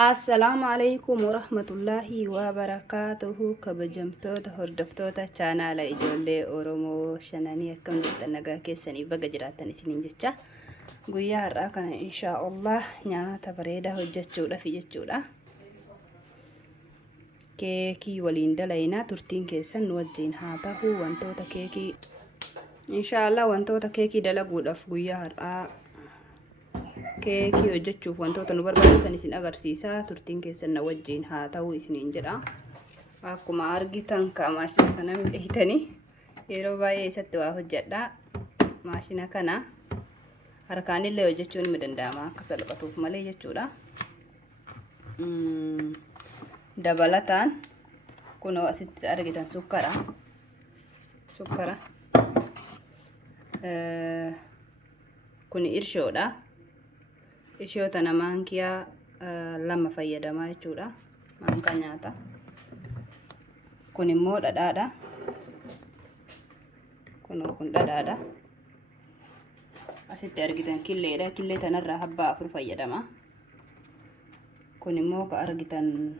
Assalamu alaikum warahmatullahi wabarakatuhu kabajamtoota hordoftoota chaanaala ijoollee Oromoo shananii akkam jirtan nagaa keessanii baga jiraattan isiniin jecha guyyaa har'aa kana inshaa Allah nyaata bareedaa hojjechuudhaaf jechuudha. Keekii waliin dalaynaa turtiin keessan nu wajjin haa ta'u wantoota keekii inshaa Allah wantoota keekii dalaguudhaaf guyyaa har'aa keekii hojjechuuf wantoota nu barbaachisan isin agarsiisa turtiin keessan na wajjin haa ta'u isiniin jedha. Akkuma argitan ka maashina kana midheetanii yeroo baay'ee isatti waa hojjedha. Maashina kana harkaanillee hojjechuun ni danda'ama akka salphatuuf malee jechuudha. Dabalataan kunoo asitti argitan sukkara kun irshoodha. Irshoota maankiyaa lama fayyadamaa jechuudha. Maankaa nyaata. Kun immoo dhadhaadha. Kun dhadhaadha. Asitti argitan killeedha. Killee tanarraa habbaa 4 fayyadama. Kun immoo ka argitan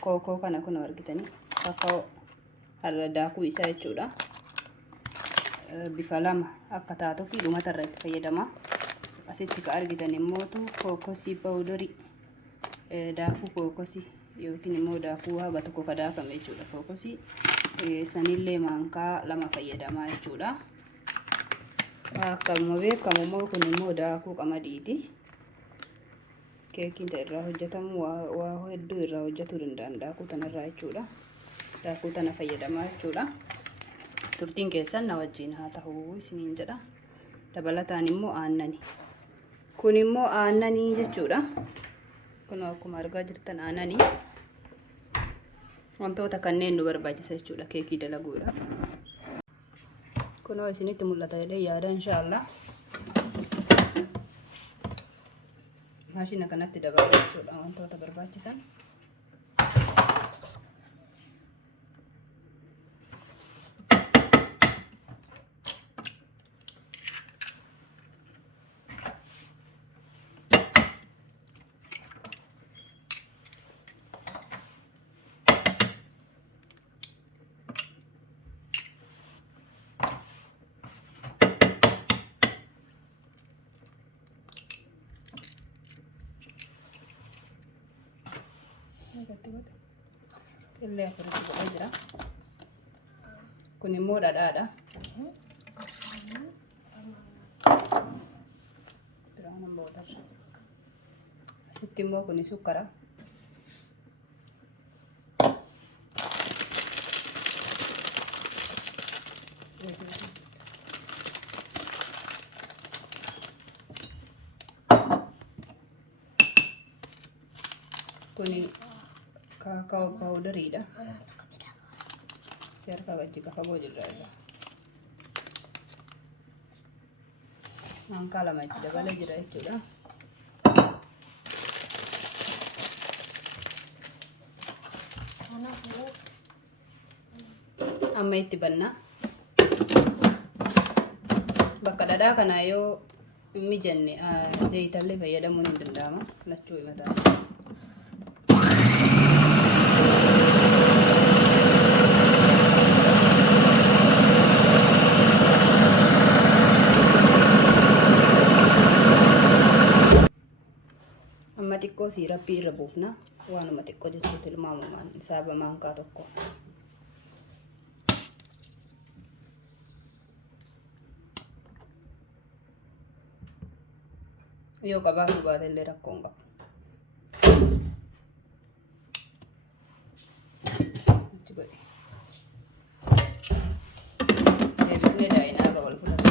kookoo kana kun argitanii kakao har'a daakuu isaa jechuudha. Bifa lama akka taatuuf dhumatarra itti fayyadama. Asitti ka argitan immoo kookosii powderii daakuu kookosii yookiin immoo daakuu haga tokko ka daakame jechuudha. Kookosii sanillee maankaa lama fayyadamaa jechuudha. Akkuma beekamu immoo kun immoo daakuu qamadiiti. Keekiin irraa hojjetamu waa hedduu irraa hojjetuu danda'an daakuu tanarraa jechuudha. Daakuu tana fayyadamaa jechuudha. Turtiin keessan na wajjin haa ta'u isiniin jedha. Dabalataan immoo aannani. Kun immoo aannanii jechuudha. Kun akkuma argaa jirtan aannanii. Wantoota kanneen nu barbaachisa jechuudha keekii dalaguudha. Kunoo isinitti mul'ata jedhee yaada inshallah. Maashina kanatti dabalaa jechuudha wantoota barbaachisan. Illee afuritti godhee jira. Kun immoo dhadhaadha. Asitti immoo kun sukkara. Kuni kakao powderiidha. Serka wajji ka fagoo jirra irra. Maankaa lama itti dabalee jira jechuudha. Amma itti banna. Bakka dhadhaa kana yoo mijanne zayitallee fayyadamuun ni danda'ama. Lachuu himataa. Amma xiqqoo siirappii irra buufna. Waanuma xiqqoo jechuun tilmaamumaan saaba maankaa tokko. Yoo qabaatu baatellee rakkoo hin qabu. Achi godhe. Deebisnee daa'inaa aga wal fudhata.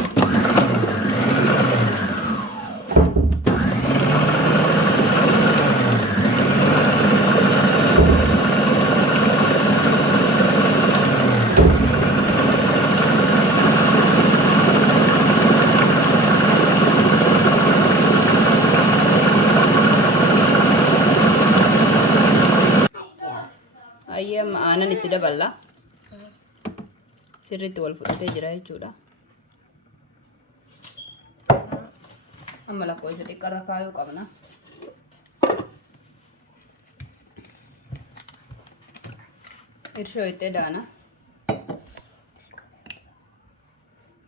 Amma aanan itti daballa. Sirriitti wal fudhatee jira jechuudha. Amma lakkoo isa xiqqarra kaayuu qabna. irshoo itti daana.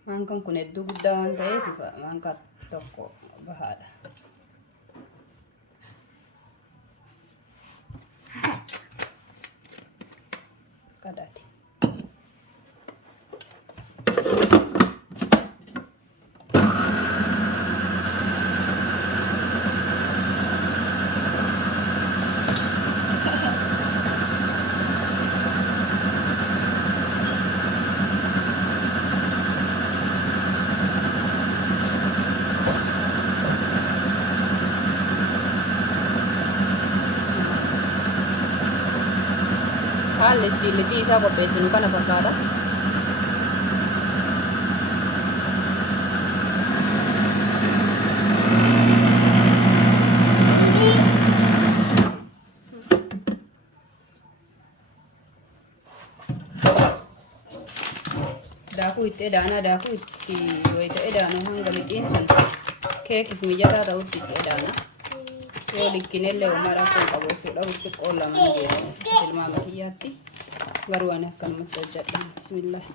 Maankaan kun hedduu guddaa waan ta'eef maankaa tokko gahaadha. Qadaati. Litii isaa qopheessinu kana fakkaata. Daakuu itti edaanaa daakuu itti wayita edaanu hanga lixiin sun keekiif mijataa ta'utti itti edaana. Yoo likkinellee umaraa kun qabu jechuudha. Rutti qoolaman jedhamu tilmaama kiyyaatti. Garuu ani akkanumatti hojjedha. Bismillah.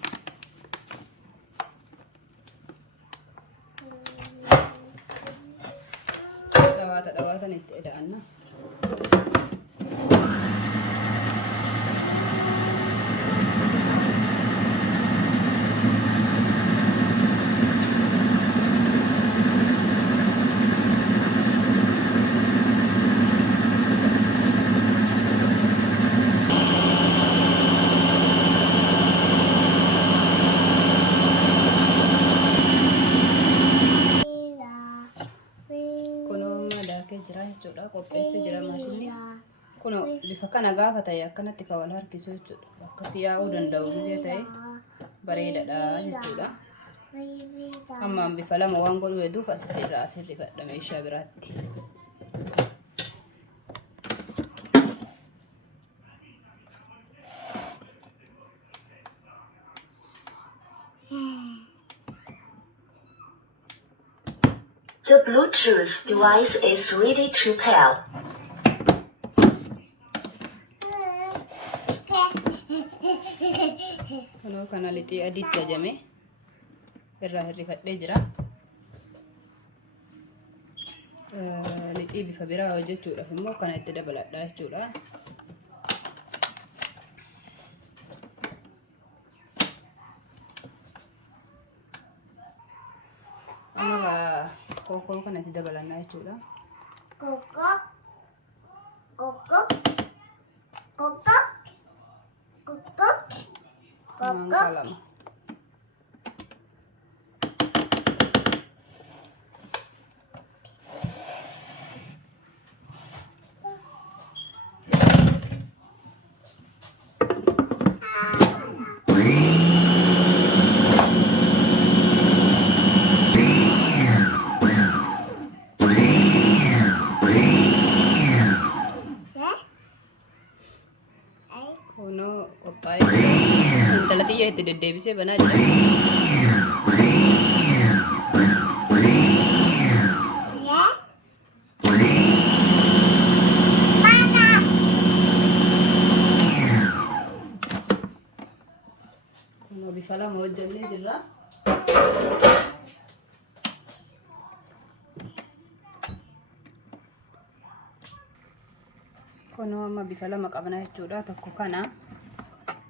Dhawaatan itti edaanna. Qopheessee jira maashinni kun bifa kana gaafa ta'e akkanatti kan wal harkisu jechuudha. Akkatti yaa'uu danda'u gisee ta'e bareedadha jechuudha. Ammaan bifa lama waan godhu hedduuf asitti irraa asirri fadha meeshaa biraatti. The Bluetooth device is ready to pair. Kunoo kana lixii adiitti ajame irraa hirrifadhee jira. Lixii bifa biraa hojjechuudhaaf immoo kana itti dabaladha jechuudha. Amma kokoo kana itti dabalanna jechuudha. Kokoo. Kalama. Kuno kopai. Dalatiyya itti deddeebisee banaa jira. Kuno bifa lama hojjannee jirra. Kuno amma bifa lama qabna jechuudha. Tokko kana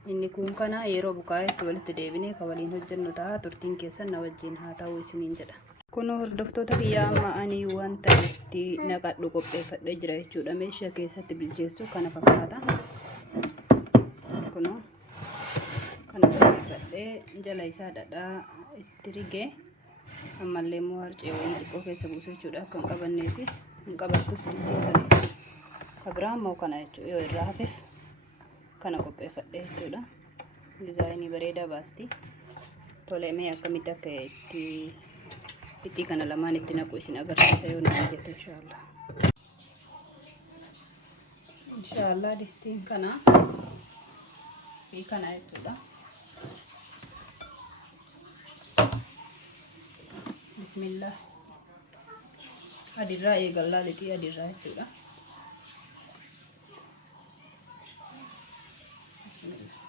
inni kun kana yeroo bukaa'etti walitti deebinee kan waliin hojjennu ta'a. Turtiin keessan na wajjin haa ta'u isiniin jedha. Kuno hordoftoota kiyyaa amma ani wanta itti naqadhu qopheeffadhee jira jechuudha. Meeshaa keessatti bilcheessu kana fakkaata. Kuno kana qopheeffadhee jala isaa dhadhaa itti rigee ammallee immoo harcee wayii xiqqoo keessa buusu jechuudha. Akka hin qabannee fi hin qabattus istiidhaan. Kabiraan moo kana jechuudha. Yoo irraa hafeef kana qopheeffadhee jechuudha. Dizaayinii bareedaa baasti. Tolemee akkamitti akka itti kana lamaan itti naqu isin agarsiisa yoo naan jette inshallah. Inshallah distiin kana fi kana jechuudha. Bismillah. Adirraa eegallaa lixii adirraa jechuudha. bismillah.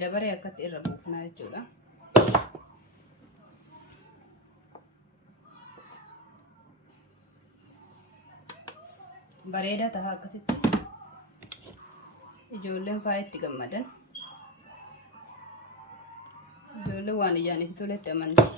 Dabaree akkatti irra buufnaa jechuudha. Bareedaa tahaa akkasitti ijoolleen faa itti gammadan, ijoolleen waan ijaan itti toletti amanti.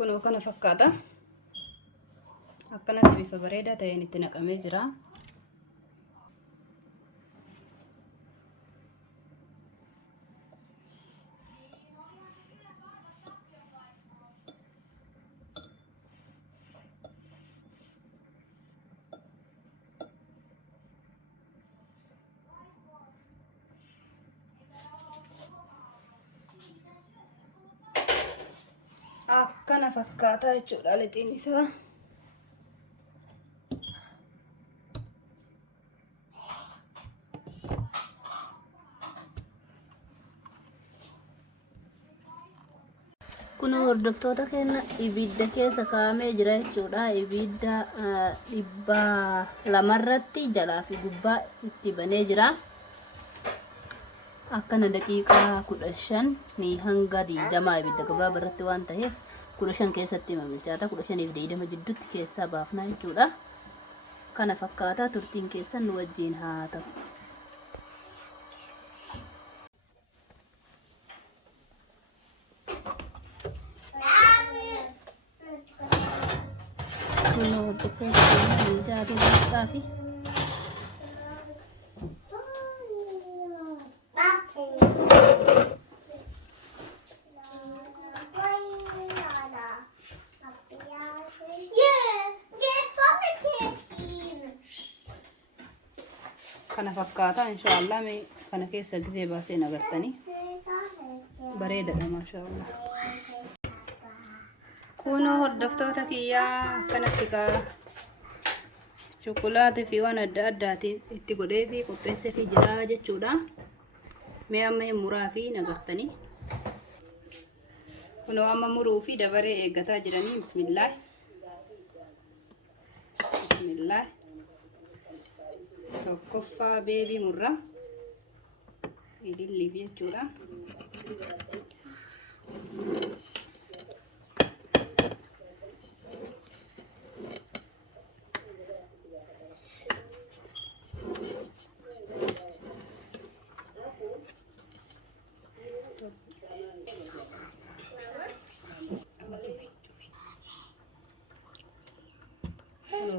Kun kana fakkaata. Akkanatti bifa bareedaa ta'een itti naqamee jira. Akkana fakkaataa jechuudha lixiin isaa. Kun hordoftoota keenya ibidda keessa kaa'amee jira jechuudha. Ibidda 200 irratti jalaa fi gubbaa itti banee jira. Akkana daqiiqaa 15 hanga 20 ibidda gabaabaa irratti waan ta'eef 15 keessatti bilchaata. 15 fi 20 jidduutti keessaa baafna jechuudha. Kana fakkaataa turtiin keessan nu wajjin haa ta'u. Kun hordoftoota keenya bilchaatuu fi kana fakkaata. Inshaallah mee kana keessa gisee baasee nagartanii bareedadha maashaallah. Kun hordoftoota kiyyaa akkanatti chokolaatii fi waan adda addaatiin itti godhee fi qopheessee fi jira jechuudha. Mee amma hin muraa fi nagartanii. Kun amma muruu fi dabaree eeggataa jiranii. Bismillah. Bismillah. Tokkoffaa beebii murraa idilliif jechuudha.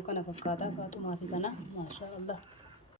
Kana fakkaataa Faatumaa fi kana maashaallah.